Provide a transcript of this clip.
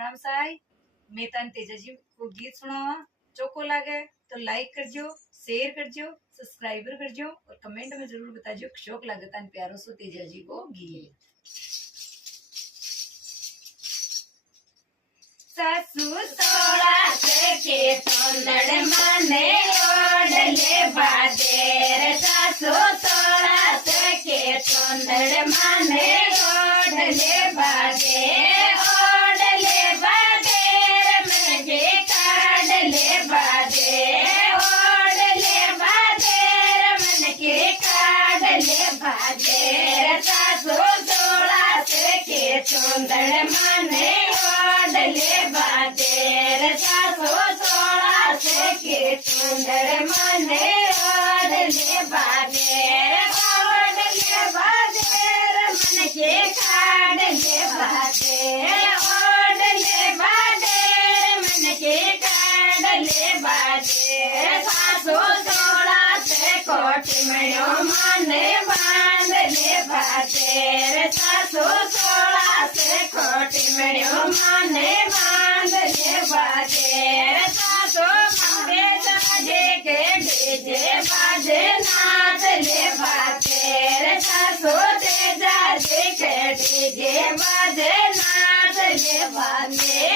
राम साई। मैं तन तेजाजी को गीत सुनावा। चोको लागे तो लाइक करजो, शेयर करजो, सब्सक्राइबर करजो और कमेंट में जरूर बताजो शौक लागे तन प्यारो सो तेजाजी को गीत। सासू सोड़ा से के तोंदड़ माने ओढ़ले बादेर। सासू सोड़ा से के तोंदड़ माने ओढ़ले बादे। ओढ़ले बादेर मुझे काढ़ले बादे। ओढ़ले बादेर मन के काढ़ले बादेर। सासू सोड़ा से के तोंदड़ माने ओढ़ले बादेर। सासू सोड़ा से के तोंदड़ माने ओढ़ले बादेर। ओढ़ले बादेर मन के काढ़ले बादेर। ओढ़ले बादेर मन के काढ़ले बादेर। सासू सोड़ा से कोठी में माने बांधले बादेर। सासू सोड़ा से कोठी में माने बांधले बादेर। सासू माने बाजे के डीजे बाजे नाचले बादेर। सासू तेजा के डीजे बाजे नाचले बादेर।